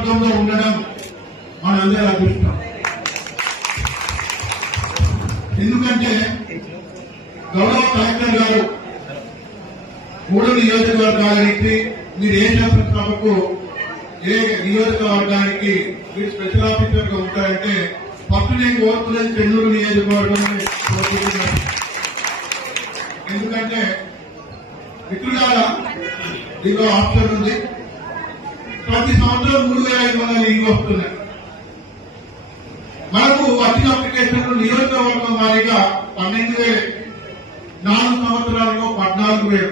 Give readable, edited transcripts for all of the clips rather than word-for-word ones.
నియోజకవర్గంలో ఉండడం మనందరి అదృష్టం. ఎందుకంటే గౌరవ కలెక్టర్ గారు 3 నియోజకవర్గాలకి మీరు ఏ శాసనసభకు ఏ నియోజకవర్గానికి మీరు స్పెషల్ ఆఫీసర్ గా ఉంటారంటే ఫస్ట్ నేను కోరుతున్నది చెన్నూరు నియోజకవర్గం కోరుకుంటున్నాను. ఎందుకంటే మిత్రులార దీనిలో ఆప్షన్ ఉంది. ప్రతి సంవత్సరం 3,500 ఇల్లు వస్తున్నాయి. మనకు వచ్చిన అప్లికేషన్లు నియోజకవర్గం వారీగా 12,000, 4 సంవత్సరాల్లో 14,000,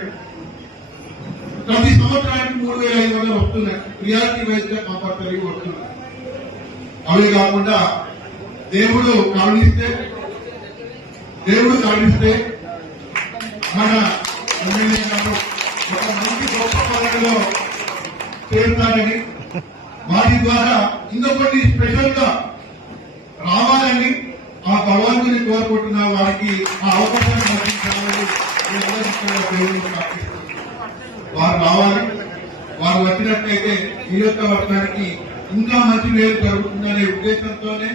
ప్రతి సంవత్సరానికి 3,500 వస్తున్నాయి. ప్రియారిటీ వైజ్ గా కంపల్సరీ వస్తున్నాయి. అవి కాకుండా దేవుడు కరుణిస్తే మన ఎమ్మెల్యే గారు ఒక మంచి గొప్ప పదవిలో చేరుతారని, వాటి ద్వారా ఇంకొకటి స్పెషల్ గా రావాలని ఆ భగవంతుని కోరుకుంటున్న వారికి ఆ అవకాశాన్ని కల్పించాలని వారు రావాలి. వారు వచ్చినట్లయితే నియోజకవర్గానికి ఇంకా మంచి మేలు జరుగుతుందనే ఉద్దేశంతోనే